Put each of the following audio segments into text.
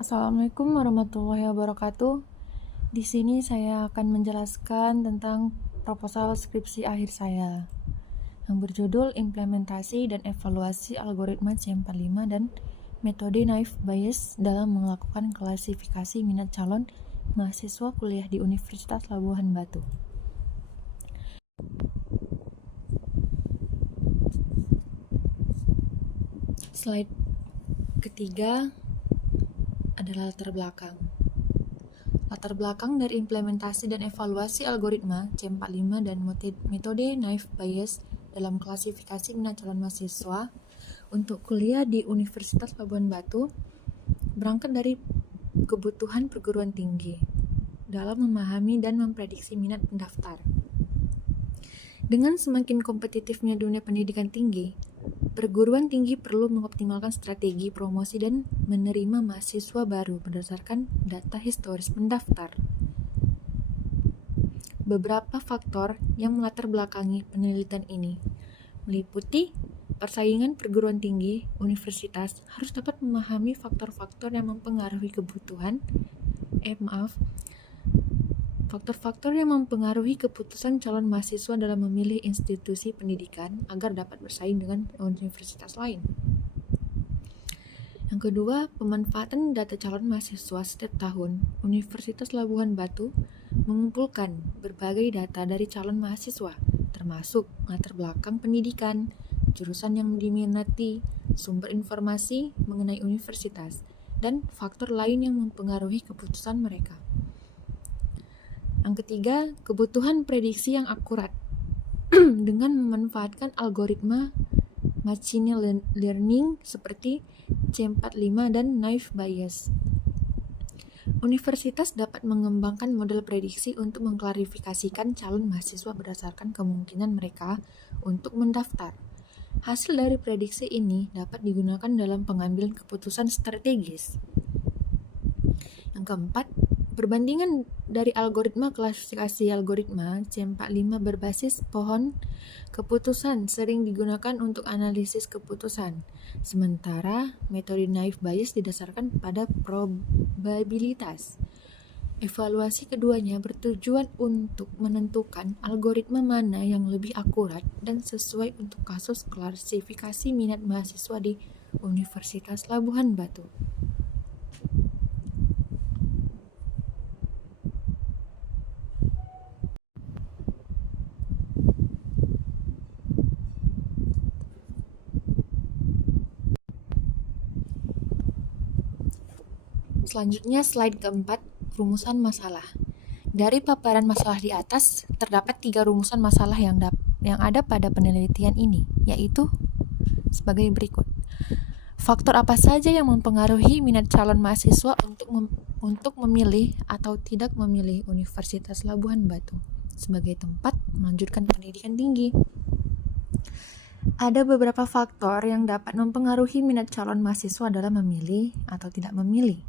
Assalamualaikum warahmatullahi wabarakatuh. Di sini saya akan menjelaskan tentang proposal skripsi akhir saya yang berjudul Implementasi dan Evaluasi Algoritma C45 dan Metode Naive Bayes dalam melakukan klasifikasi minat calon mahasiswa kuliah di Universitas Labuhan Batu. Slide ketiga adalah latar belakang. Latar belakang dari implementasi dan evaluasi algoritma C45 dan metode Naive Bayes dalam klasifikasi minat calon mahasiswa untuk kuliah di Universitas Labuan Batu berangkat dari kebutuhan perguruan tinggi dalam memahami dan memprediksi minat pendaftar. Dengan semakin kompetitifnya dunia pendidikan tinggi, perguruan tinggi perlu mengoptimalkan strategi promosi dan menerima mahasiswa baru berdasarkan data historis pendaftar. Beberapa faktor yang melatar belakangi penelitian ini meliputi persaingan perguruan tinggi universitas harus dapat memahami faktor-faktor yang mempengaruhi faktor-faktor yang mempengaruhi keputusan calon mahasiswa dalam memilih institusi pendidikan agar dapat bersaing dengan universitas lain. Yang kedua, pemanfaatan data calon mahasiswa setiap tahun. Universitas Labuhan Batu mengumpulkan berbagai data dari calon mahasiswa, termasuk latar belakang pendidikan, jurusan yang diminati, sumber informasi mengenai universitas, dan faktor lain yang mempengaruhi keputusan mereka. Yang ketiga, kebutuhan prediksi yang akurat dengan memanfaatkan algoritma machine learning seperti C45 dan Naive Bayes. Universitas dapat mengembangkan model prediksi untuk mengklarifikasikan calon mahasiswa berdasarkan kemungkinan mereka untuk mendaftar. Hasil dari prediksi ini dapat digunakan dalam pengambilan keputusan strategis. Yang keempat, perbandingan dari algoritma klasifikasi algoritma C45 berbasis pohon keputusan sering digunakan untuk analisis keputusan, sementara metode Naive Bayes didasarkan pada probabilitas. Evaluasi keduanya bertujuan untuk menentukan algoritma mana yang lebih akurat dan sesuai untuk kasus klasifikasi minat mahasiswa di Universitas Labuhan Batu. Selanjutnya slide keempat, rumusan masalah. Dari paparan masalah di atas, terdapat 3 rumusan masalah yang ada pada penelitian ini, yaitu sebagai berikut. Faktor apa saja yang mempengaruhi minat calon mahasiswa untuk memilih atau tidak memilih Universitas Labuhan Batu sebagai tempat melanjutkan pendidikan tinggi? Ada beberapa faktor yang dapat mempengaruhi minat calon mahasiswa dalam memilih atau tidak memilih.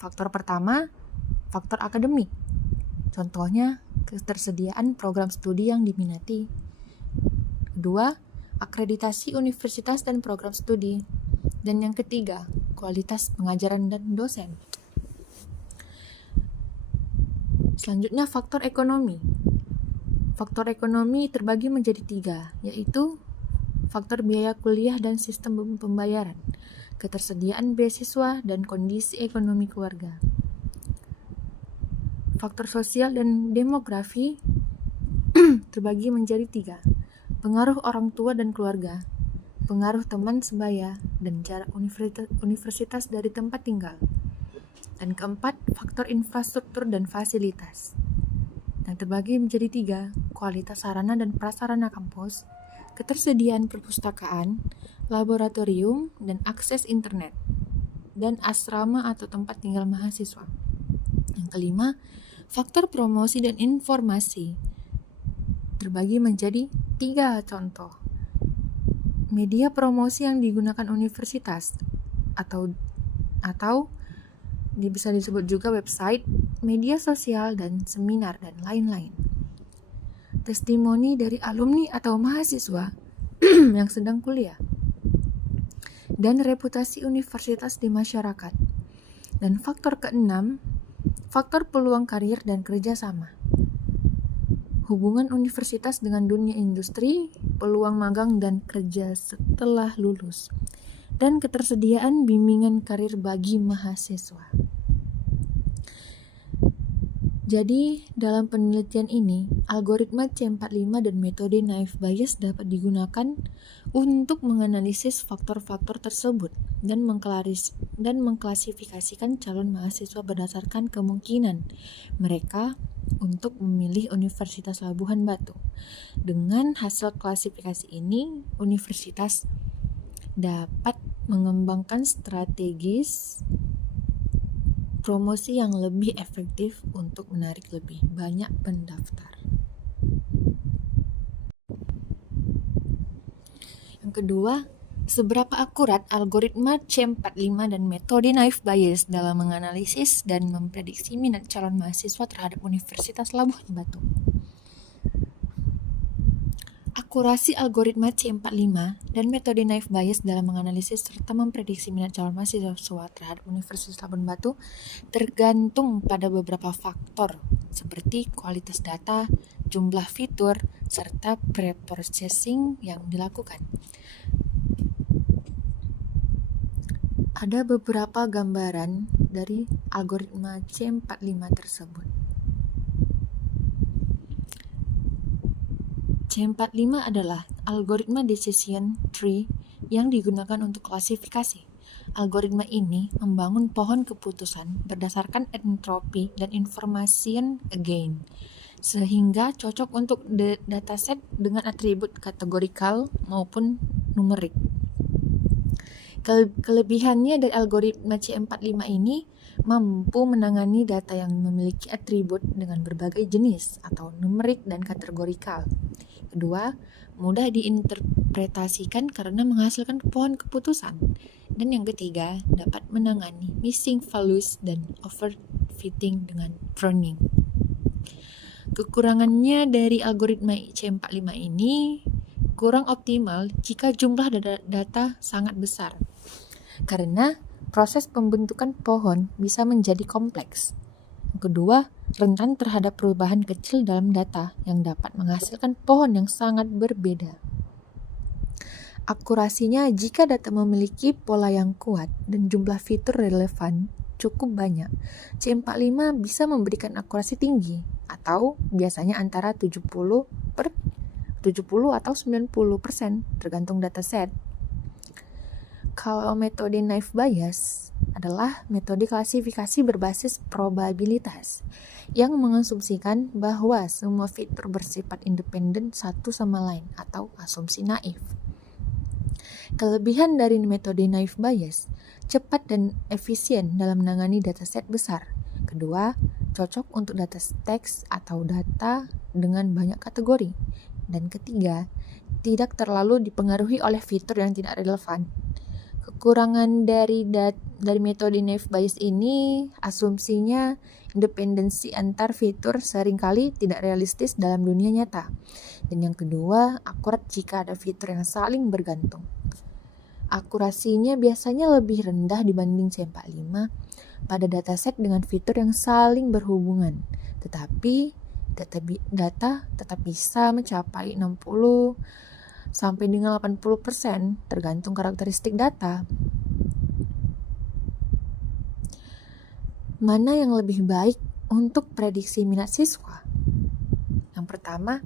Faktor pertama, faktor akademik. Contohnya, ketersediaan program studi yang diminati. Kedua, akreditasi universitas dan program studi. Dan yang ketiga, kualitas pengajaran dan dosen. Selanjutnya, faktor ekonomi. Faktor ekonomi terbagi menjadi 3, yaitu faktor biaya kuliah dan sistem pembayaran, ketersediaan beasiswa, dan kondisi ekonomi keluarga. Faktor sosial dan demografi terbagi menjadi 3, pengaruh orang tua dan keluarga, pengaruh teman sebaya, dan jarak universitas dari tempat tinggal. Dan keempat, faktor infrastruktur dan fasilitas. Dan terbagi menjadi 3, kualitas sarana dan prasarana kampus, ketersediaan perpustakaan, laboratorium, dan akses internet, dan asrama atau tempat tinggal mahasiswa. Yang kelima, faktor promosi dan informasi terbagi menjadi 3 contoh. Media promosi yang digunakan universitas atau bisa disebut juga website, media sosial, dan seminar, dan lain-lain. Testimoni dari alumni atau mahasiswa yang sedang kuliah, dan reputasi universitas di masyarakat. Dan faktor keenam, faktor peluang karir dan kerjasama. Hubungan universitas dengan dunia industri, peluang magang dan kerja setelah lulus, dan ketersediaan bimbingan karir bagi mahasiswa. Jadi, dalam penelitian ini, algoritma C45 dan metode naive Bayes dapat digunakan untuk menganalisis faktor-faktor tersebut dan mengklasifikasikan calon mahasiswa berdasarkan kemungkinan mereka untuk memilih Universitas Labuhan Batu. Dengan hasil klasifikasi ini, universitas dapat mengembangkan strategis promosi yang lebih efektif untuk menarik lebih banyak pendaftar. Yang kedua, seberapa akurat algoritma C45 dan metode naive Bayes dalam menganalisis dan memprediksi minat calon mahasiswa terhadap Universitas Labuhan Batu. Akurasi algoritma C45 dan metode naive Bayes dalam menganalisis serta memprediksi minat calon mahasiswa terhadap Universitas Labuhan Batu tergantung pada beberapa faktor seperti kualitas data, jumlah fitur, serta pre-processing yang dilakukan. Ada beberapa gambaran dari algoritma C45 tersebut. C45 adalah algoritma decision tree yang digunakan untuk klasifikasi. Algoritma ini membangun pohon keputusan berdasarkan entropi dan information gain, sehingga cocok untuk dataset dengan atribut kategorikal maupun numerik. Kelebihannya dari algoritma C45 ini mampu menangani data yang memiliki atribut dengan berbagai jenis atau numerik dan kategorikal. Kedua, mudah diinterpretasikan karena menghasilkan pohon keputusan. Dan yang ketiga, dapat menangani missing values dan overfitting dengan pruning. Kekurangannya dari algoritma C45 ini kurang optimal jika jumlah data sangat besar, karena proses pembentukan pohon bisa menjadi kompleks. Kedua, rentan terhadap perubahan kecil dalam data yang dapat menghasilkan pohon yang sangat berbeda. Akurasinya jika data memiliki pola yang kuat dan jumlah fitur relevan cukup banyak, C45 bisa memberikan akurasi tinggi atau biasanya antara 70 atau 90% tergantung dataset. Kalau metode naive Bayes adalah metode klasifikasi berbasis probabilitas yang mengasumsikan bahwa semua fitur bersifat independen satu sama lain atau asumsi naif. Kelebihan dari metode naive Bayes, cepat dan efisien dalam menangani dataset besar. Kedua, cocok untuk data teks atau data dengan banyak kategori. Dan ketiga, tidak terlalu dipengaruhi oleh fitur yang tidak relevan. Kekurangan dari metode naive Bayes ini, asumsinya independensi antar fitur seringkali tidak realistis dalam dunia nyata. Dan yang kedua, akurat jika ada fitur yang saling bergantung. Akurasinya biasanya lebih rendah dibanding C45 pada dataset dengan fitur yang saling berhubungan, tetapi data tetap bisa mencapai 60 sampai dengan 80% tergantung karakteristik data. Mana yang lebih baik untuk prediksi minat siswa? Yang pertama,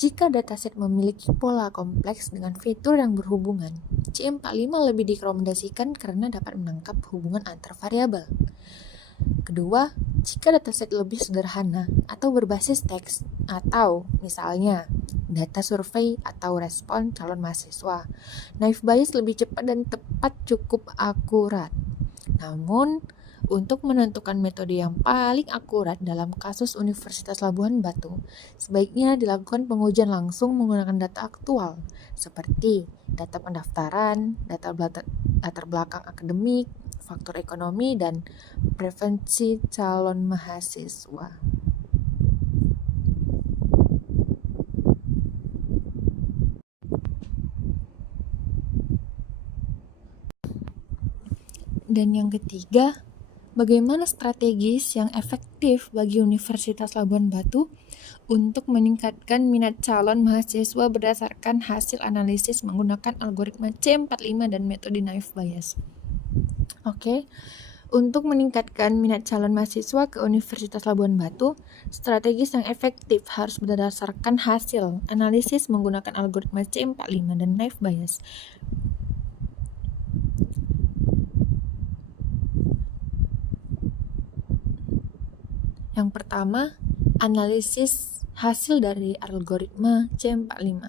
jika dataset memiliki pola kompleks dengan fitur yang berhubungan, C45 lebih direkomendasikan karena dapat menangkap hubungan antar variabel. Kedua, jika dataset lebih sederhana atau berbasis teks atau misalnya data survei atau respon calon mahasiswa, naive Bayes lebih cepat dan tepat cukup akurat. Namun, untuk menentukan metode yang paling akurat dalam kasus Universitas Labuhan Batu, sebaiknya dilakukan pengujian langsung menggunakan data aktual, seperti data pendaftaran, data latar belakang akademik, faktor ekonomi, dan preferensi calon mahasiswa. Dan yang ketiga, Bagaimana strategis yang efektif bagi Universitas Labuan Batu untuk meningkatkan minat calon mahasiswa berdasarkan hasil analisis menggunakan algoritma C45 dan metode naive Bayes? Oke. Untuk meningkatkan minat calon mahasiswa ke Universitas Labuan Batu, strategis yang efektif harus berdasarkan hasil analisis menggunakan algoritma C45 dan naive Bayes. Yang pertama, analisis hasil dari algoritma C45.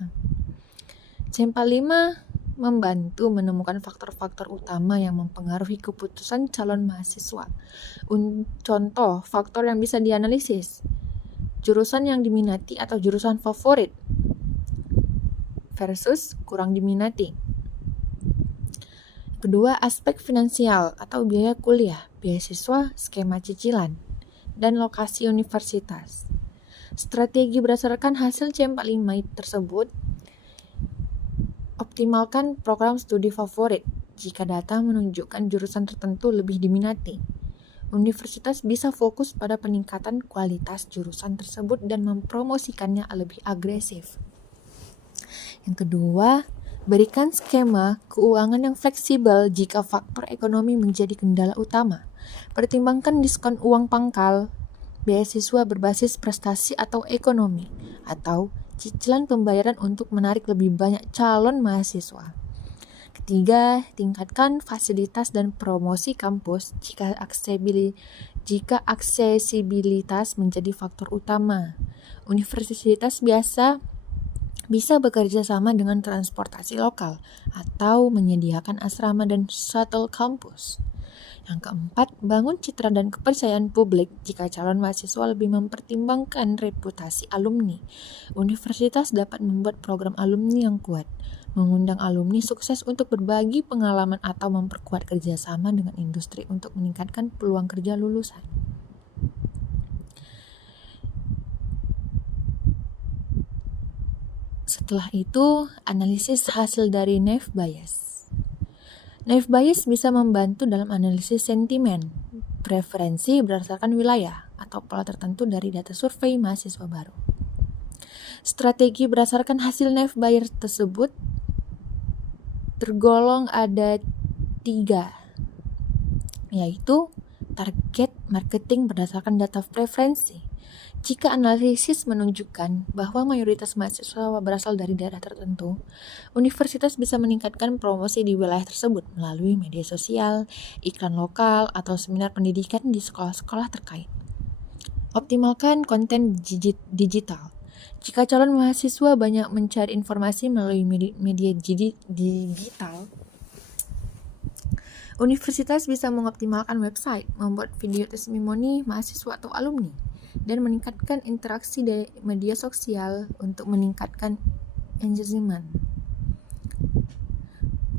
C45 membantu menemukan faktor-faktor utama yang mempengaruhi keputusan calon mahasiswa. Contoh, faktor yang bisa dianalisis: jurusan yang diminati atau jurusan favorit versus kurang diminati. Kedua, aspek finansial atau biaya kuliah, beasiswa, skema cicilan, dan lokasi universitas. Strategi berdasarkan hasil C45 tersebut: optimalkan program studi favorit. Jika data menunjukkan jurusan tertentu lebih diminati, universitas bisa fokus pada peningkatan kualitas jurusan tersebut dan mempromosikannya lebih agresif. Yang kedua, berikan skema keuangan yang fleksibel jika faktor ekonomi menjadi kendala utama. Pertimbangkan diskon uang pangkal, beasiswa berbasis prestasi atau ekonomi, atau cicilan pembayaran untuk menarik lebih banyak calon mahasiswa. Ketiga, tingkatkan fasilitas dan promosi kampus jika aksesibilitas menjadi faktor utama. Universitas bisa bekerja sama dengan transportasi lokal atau menyediakan asrama dan shuttle kampus. Yang keempat, bangun citra dan kepercayaan publik jika calon mahasiswa lebih mempertimbangkan reputasi alumni. Universitas dapat membuat program alumni yang kuat, mengundang alumni sukses untuk berbagi pengalaman atau memperkuat kerjasama dengan industri untuk meningkatkan peluang kerja lulusan. Setelah itu, analisis hasil dari naive Bayes. Naive Bayes bisa membantu dalam analisis sentimen, preferensi berdasarkan wilayah, atau pola tertentu dari data survei mahasiswa baru. Strategi berdasarkan hasil naive Bayes tersebut tergolong ada 3, yaitu target marketing berdasarkan data preferensi. Jika analisis menunjukkan bahwa mayoritas mahasiswa berasal dari daerah tertentu, universitas bisa meningkatkan promosi di wilayah tersebut melalui media sosial, iklan lokal, atau seminar pendidikan di sekolah-sekolah terkait. Optimalkan konten digital. Jika calon mahasiswa banyak mencari informasi melalui media digital, universitas bisa mengoptimalkan website, membuat video testimoni mahasiswa atau alumni, dan meningkatkan interaksi di media sosial untuk meningkatkan engagement.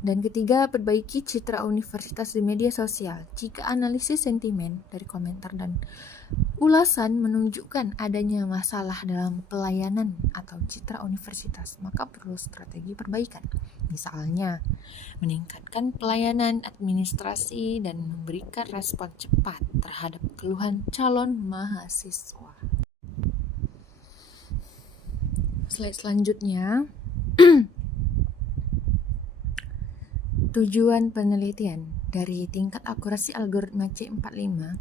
Dan ketiga, perbaiki citra universitas di media sosial. Jika analisis sentimen dari komentar dan ulasan menunjukkan adanya masalah dalam pelayanan atau citra universitas, maka perlu strategi perbaikan. Misalnya, meningkatkan pelayanan administrasi dan memberikan respon cepat terhadap keluhan calon mahasiswa. Slide selanjutnya. Tujuan penelitian dari tingkat akurasi algoritma C45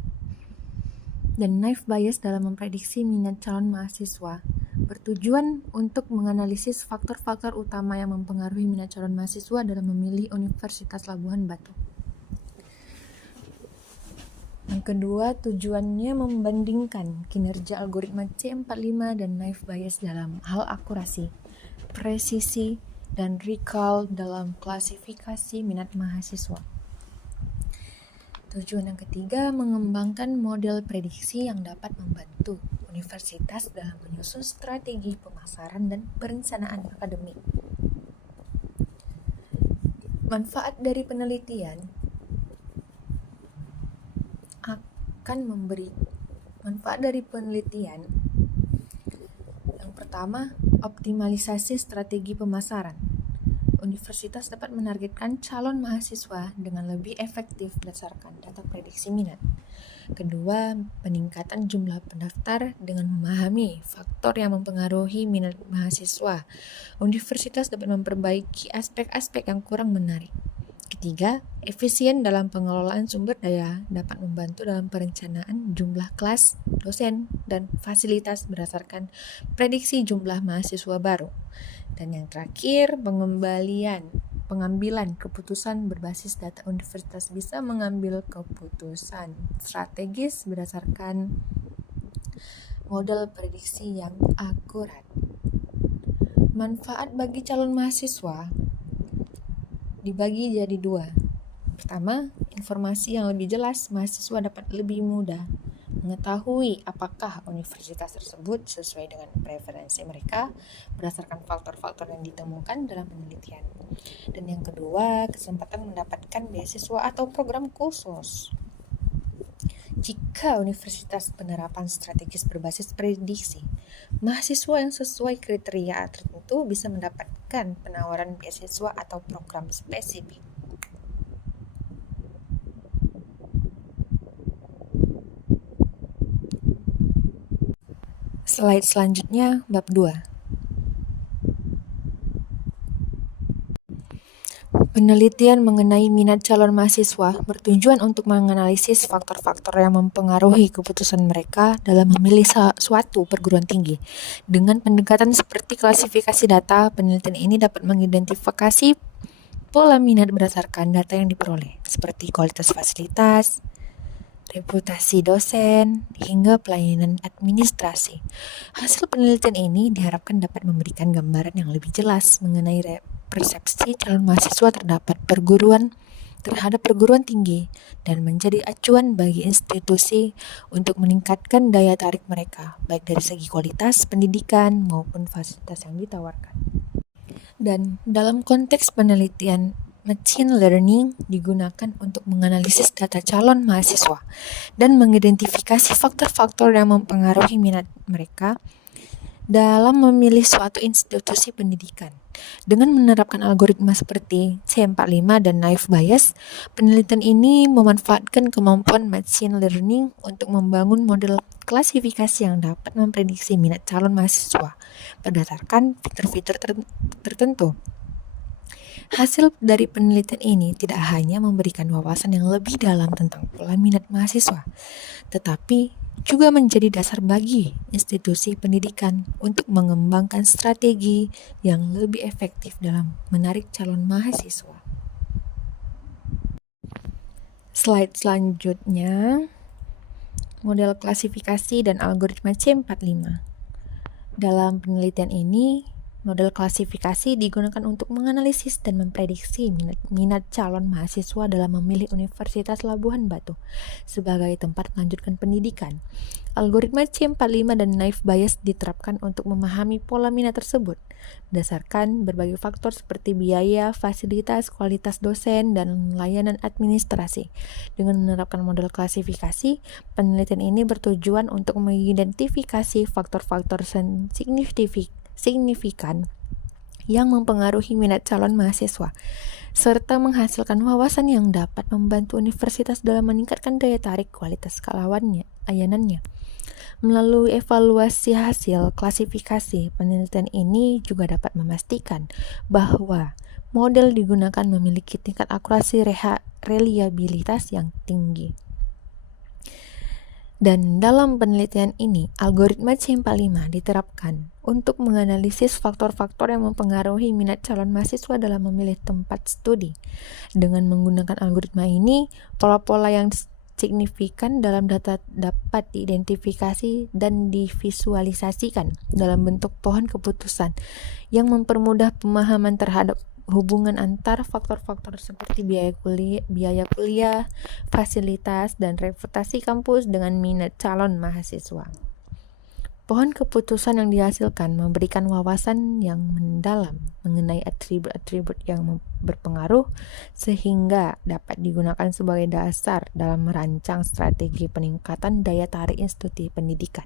dan naive Bayes dalam memprediksi minat calon mahasiswa bertujuan untuk menganalisis faktor-faktor utama yang mempengaruhi minat calon mahasiswa dalam memilih Universitas Labuan Batu. Yang kedua, tujuannya membandingkan kinerja algoritma C45 dan naive Bayes dalam hal akurasi, presisi, dan recall dalam klasifikasi minat mahasiswa. Tujuan yang ketiga, mengembangkan model prediksi yang dapat membantu universitas dalam menyusun strategi pemasaran dan perencanaan akademik. Manfaat dari penelitian yang pertama, optimalisasi strategi pemasaran. Universitas dapat menargetkan calon mahasiswa dengan lebih efektif berdasarkan data prediksi minat. Kedua, peningkatan jumlah pendaftar dengan memahami faktor yang mempengaruhi minat mahasiswa. Universitas dapat memperbaiki aspek-aspek yang kurang menarik. Ketiga, efisien dalam pengelolaan sumber daya dapat membantu dalam perencanaan jumlah kelas, dosen, dan fasilitas berdasarkan prediksi jumlah mahasiswa baru. Dan yang terakhir, pengambilan keputusan berbasis data. Universitas bisa mengambil keputusan strategis berdasarkan model prediksi yang akurat. Manfaat bagi calon mahasiswa dibagi jadi dua. Pertama, informasi yang lebih jelas, mahasiswa dapat lebih mudah mengetahui apakah universitas tersebut sesuai dengan preferensi mereka berdasarkan faktor-faktor yang ditemukan dalam penelitian. Dan yang kedua, kesempatan mendapatkan beasiswa atau program khusus. Jika universitas penerapan strategis berbasis prediksi, mahasiswa yang sesuai kriteria tertentu bisa mendapatkan penawaran beasiswa atau program spesifik. Slide selanjutnya, bab 2. Penelitian mengenai minat calon mahasiswa bertujuan untuk menganalisis faktor-faktor yang mempengaruhi keputusan mereka dalam memilih suatu perguruan tinggi. Dengan pendekatan seperti klasifikasi data, penelitian ini dapat mengidentifikasi pola minat berdasarkan data yang diperoleh, seperti kualitas fasilitas, reputasi dosen, hingga pelayanan administrasi. Hasil penelitian ini diharapkan dapat memberikan gambaran yang lebih jelas mengenai persepsi calon mahasiswa terhadap perguruan tinggi dan menjadi acuan bagi institusi untuk meningkatkan daya tarik mereka, baik dari segi kualitas pendidikan maupun fasilitas yang ditawarkan. Dan dalam konteks penelitian, machine learning digunakan untuk menganalisis data calon mahasiswa dan mengidentifikasi faktor-faktor yang mempengaruhi minat mereka dalam memilih suatu institusi pendidikan. Dengan menerapkan algoritma seperti C45 dan naive Bayes, penelitian ini memanfaatkan kemampuan machine learning untuk membangun model klasifikasi yang dapat memprediksi minat calon mahasiswa berdasarkan fitur-fitur tertentu. Hasil dari penelitian ini tidak hanya memberikan wawasan yang lebih dalam tentang pola minat mahasiswa, tetapi juga menjadi dasar bagi institusi pendidikan untuk mengembangkan strategi yang lebih efektif dalam menarik calon mahasiswa. Slide selanjutnya, model klasifikasi dan algoritma C45. Dalam penelitian ini, model klasifikasi digunakan untuk menganalisis dan memprediksi minat calon mahasiswa dalam memilih Universitas Labuhan Batu sebagai tempat melanjutkan pendidikan. Algoritma C45 dan naive Bayes diterapkan untuk memahami pola minat tersebut berdasarkan berbagai faktor seperti biaya, fasilitas, kualitas dosen, dan layanan administrasi. Dengan menerapkan model klasifikasi, penelitian ini bertujuan untuk mengidentifikasi faktor-faktor signifikan yang mempengaruhi minat calon mahasiswa, serta menghasilkan wawasan yang dapat membantu universitas dalam meningkatkan daya tarik kualitas layanannya. Melalui evaluasi hasil klasifikasi, penelitian ini juga dapat memastikan bahwa model digunakan memiliki tingkat akurasi reliabilitas yang tinggi. Dan dalam penelitian ini, algoritma C45 diterapkan untuk menganalisis faktor-faktor yang mempengaruhi minat calon mahasiswa dalam memilih tempat studi. Dengan menggunakan algoritma ini, pola-pola yang signifikan dalam data dapat diidentifikasi dan divisualisasikan dalam bentuk pohon keputusan yang mempermudah pemahaman terhadap hubungan antar faktor-faktor seperti biaya kuliah, fasilitas, dan reputasi kampus dengan minat calon mahasiswa. Pohon keputusan yang dihasilkan memberikan wawasan yang mendalam mengenai atribut-atribut yang berpengaruh sehingga dapat digunakan sebagai dasar dalam merancang strategi peningkatan daya tarik institusi pendidikan.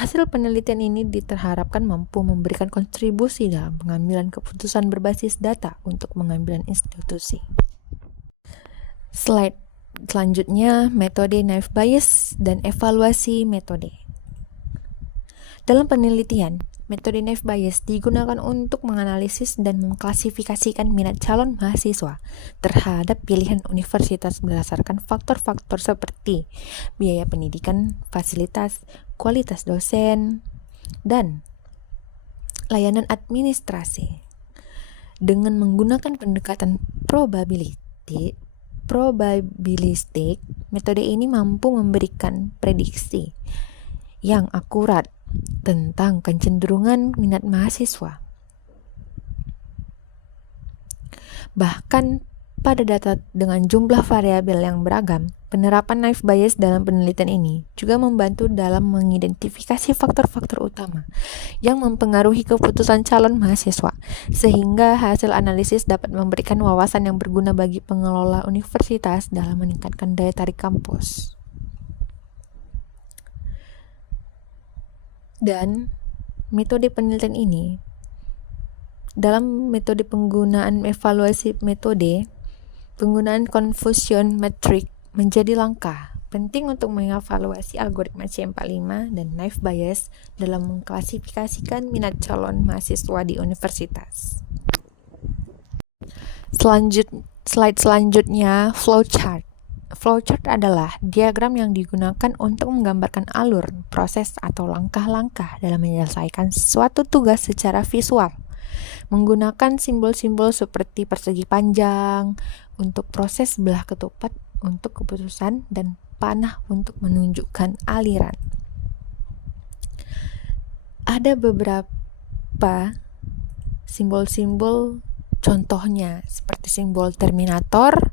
Hasil penelitian ini diharapkan mampu memberikan kontribusi dalam pengambilan keputusan berbasis data untuk pengambilan institusi. Slide Selanjutnya, metode naive Bayes dan evaluasi metode. Dalam penelitian, metode naive Bayes digunakan untuk menganalisis dan mengklasifikasikan minat calon mahasiswa terhadap pilihan universitas berdasarkan faktor-faktor seperti biaya pendidikan, fasilitas, kualitas dosen, dan layanan administrasi. Dengan menggunakan pendekatan probabilistik, metode ini mampu memberikan prediksi yang akurat tentang kecenderungan minat mahasiswa. Bahkan pada data dengan jumlah variabel yang beragam, penerapan naive Bayes dalam penelitian ini juga membantu dalam mengidentifikasi faktor-faktor utama yang mempengaruhi keputusan calon mahasiswa, sehingga hasil analisis dapat memberikan wawasan yang berguna bagi pengelola universitas dalam meningkatkan daya tarik kampus. Dan metode penelitian ini, dalam metode penggunaan evaluasi metode, penggunaan confusion metric menjadi langkah penting untuk mengevaluasi algoritma C45 dan naive Bayes dalam mengklasifikasikan minat calon mahasiswa di universitas. Slide selanjutnya, flowchart. Flowchart adalah diagram yang digunakan untuk menggambarkan alur, proses, atau langkah-langkah dalam menyelesaikan suatu tugas secara visual. Menggunakan simbol-simbol seperti persegi panjang untuk proses belah ketupat untuk keputusan dan panah untuk menunjukkan aliran. Ada beberapa simbol-simbol contohnya seperti simbol terminator.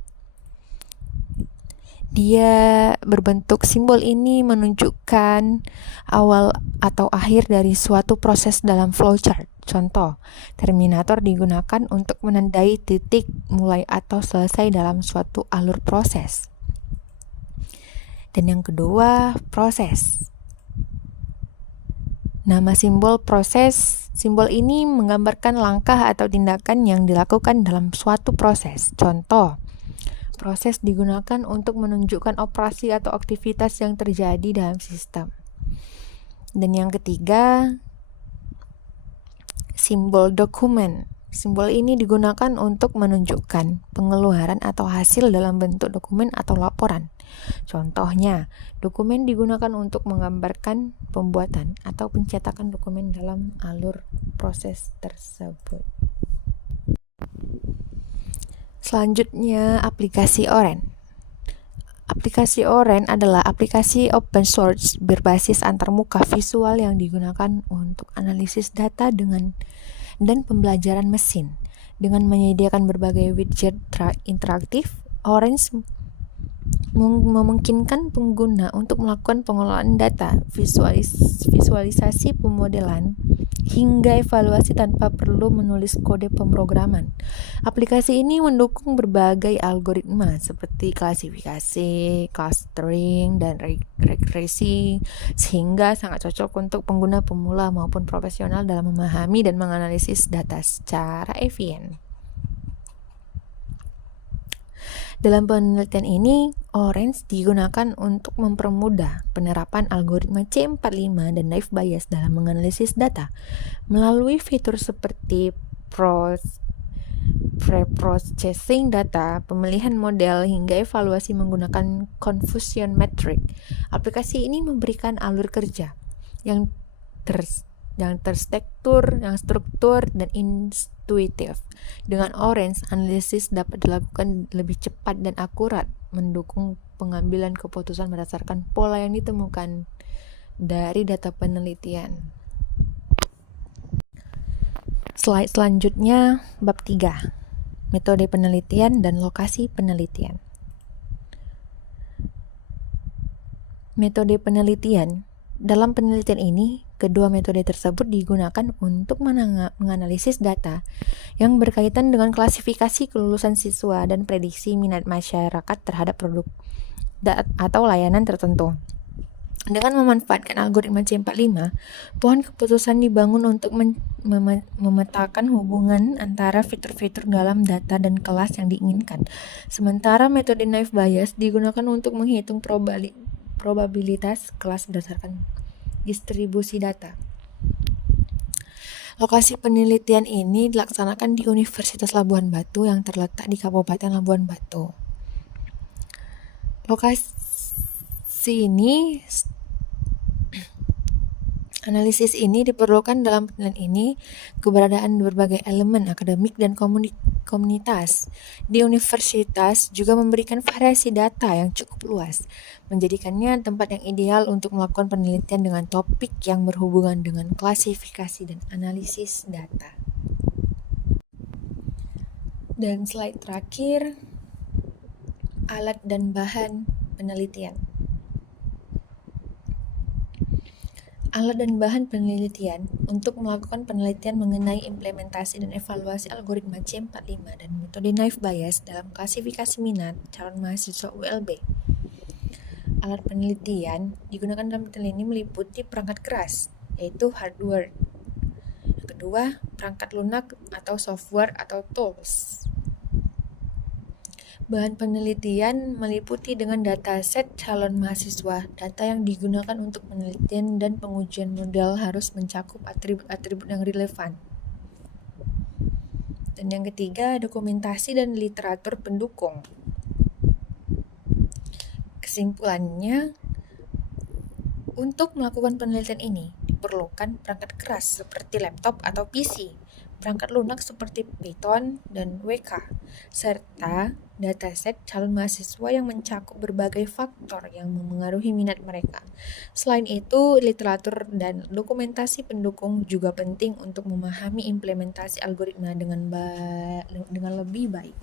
Dia berbentuk simbol ini menunjukkan awal atau akhir dari suatu proses dalam flowchart. Contoh, terminator digunakan untuk menandai titik mulai atau selesai dalam suatu alur proses. Dan yang kedua, proses. Nama simbol proses, simbol ini menggambarkan langkah atau tindakan yang dilakukan dalam suatu proses. Contoh, proses digunakan untuk menunjukkan operasi atau aktivitas yang terjadi dalam sistem. Dan yang ketiga, simbol dokumen. Simbol ini digunakan untuk menunjukkan pengeluaran atau hasil dalam bentuk dokumen atau laporan. Contohnya, dokumen digunakan untuk menggambarkan pembuatan atau pencetakan dokumen dalam alur proses tersebut. Selanjutnya, aplikasi Oren. Aplikasi Oren adalah aplikasi open source berbasis antarmuka visual yang digunakan untuk analisis data dan pembelajaran mesin. Dengan menyediakan berbagai widget interaktif, Oren memungkinkan pengguna untuk melakukan pengelolaan data, visualisasi pemodelan, hingga evaluasi tanpa perlu menulis kode pemrograman. Aplikasi ini mendukung berbagai algoritma seperti klasifikasi, clustering, dan regresi, sehingga sangat cocok untuk pengguna pemula maupun profesional dalam memahami dan menganalisis data secara efisien. Dalam penelitian ini, Orange digunakan untuk mempermudah penerapan algoritma C45 dan naive Bayes dalam menganalisis data melalui fitur seperti pre-processing data, pemilihan model, hingga evaluasi menggunakan confusion metric. Aplikasi ini memberikan alur kerja yang terstruktur dan intuitif. Dengan Orange, analisis dapat dilakukan lebih cepat dan akurat, mendukung pengambilan keputusan berdasarkan pola yang ditemukan dari data penelitian. Slide selanjutnya, bab 3. Metode penelitian dan lokasi penelitian. Metode penelitian. Dalam penelitian ini, kedua metode tersebut digunakan untuk menganalisis data yang berkaitan dengan klasifikasi kelulusan siswa dan prediksi minat masyarakat terhadap produk atau layanan tertentu. Dengan memanfaatkan algoritma C45, pohon keputusan dibangun untuk memetakan hubungan antara fitur-fitur dalam data dan kelas yang diinginkan. Sementara metode naive Bayes digunakan untuk menghitung probabilitas kelas berdasarkan distribusi data. Lokasi penelitian ini dilaksanakan di Universitas Labuhan Batu yang terletak di Kabupaten Labuhan Batu. Analisis ini diperlukan dalam penelitian ini keberadaan berbagai elemen akademik dan komunitas. Di universitas juga memberikan variasi data yang cukup luas, menjadikannya tempat yang ideal untuk melakukan penelitian dengan topik yang berhubungan dengan klasifikasi dan analisis data. Dan slide terakhir, alat dan bahan penelitian. Alat dan bahan penelitian untuk melakukan penelitian mengenai implementasi dan evaluasi algoritma C45 dan metode naive Bayes dalam klasifikasi minat calon mahasiswa ULB. Alat penelitian digunakan dalam penelitian ini meliputi perangkat keras, yaitu hardware. Yang kedua, perangkat lunak atau software atau tools. Bahan penelitian meliputi dengan dataset calon mahasiswa. Data yang digunakan untuk penelitian dan pengujian model harus mencakup atribut-atribut yang relevan. Dan yang ketiga, dokumentasi dan literatur pendukung. Kesimpulannya, untuk melakukan penelitian ini diperlukan perangkat keras seperti laptop atau PC, perangkat lunak seperti Python dan WK, serta dataset calon mahasiswa yang mencakup berbagai faktor yang memengaruhi minat mereka. Selain itu, literatur dan dokumentasi pendukung juga penting untuk memahami implementasi algoritma dengan lebih baik.